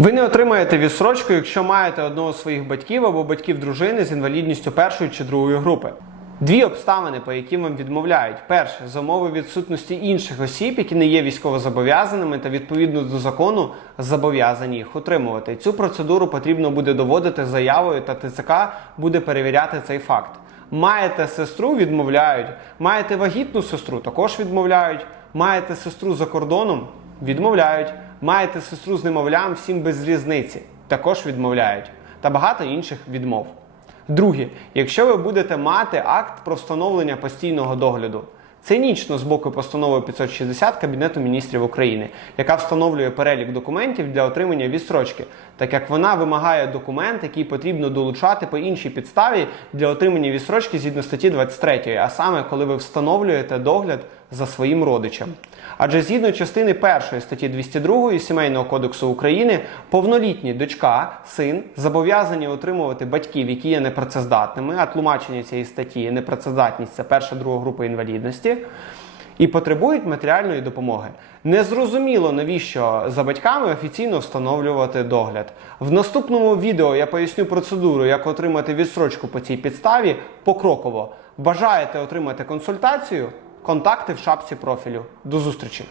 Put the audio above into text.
Ви не отримаєте відсрочку, якщо маєте одного з своїх батьків або батьків дружини з інвалідністю першої чи другої групи. Дві обставини, по яким вам відмовляють: перше за умови відсутності інших осіб, які не є військовозобов'язаними та відповідно до закону зобов'язані їх утримувати. Цю процедуру потрібно буде доводити заявою, та ТЦК буде перевіряти цей факт. Маєте сестру, відмовляють. Маєте вагітну сестру, також відмовляють. Маєте сестру за кордоном, відмовляють. Маєте сестру з немовлям, всім без різниці, також відмовляють. Та багато інших відмов. Друге, якщо ви будете мати акт про встановлення постійного догляду, цинічно з боку постанови 560 Кабінету міністрів України, яка встановлює перелік документів для отримання відстрочки, так як вона вимагає документ, який потрібно долучати по іншій підставі для отримання відстрочки згідно статті 23, а саме коли ви встановлюєте догляд за своїм родичем. Адже згідно частини 1 статті 202 Сімейного кодексу України, повнолітні дочка, син зобов'язані отримувати батьків, які є непрацездатними, а тлумачення цієї статті непрацездатність це перша друга група інвалідності. І потребують матеріальної допомоги. Незрозуміло, навіщо за батьками офіційно встановлювати догляд. В наступному відео я поясню процедуру, як отримати відстрочку по цій підставі покроково. Бажаєте отримати консультацію? Контакти в шапці профілю. До зустрічі!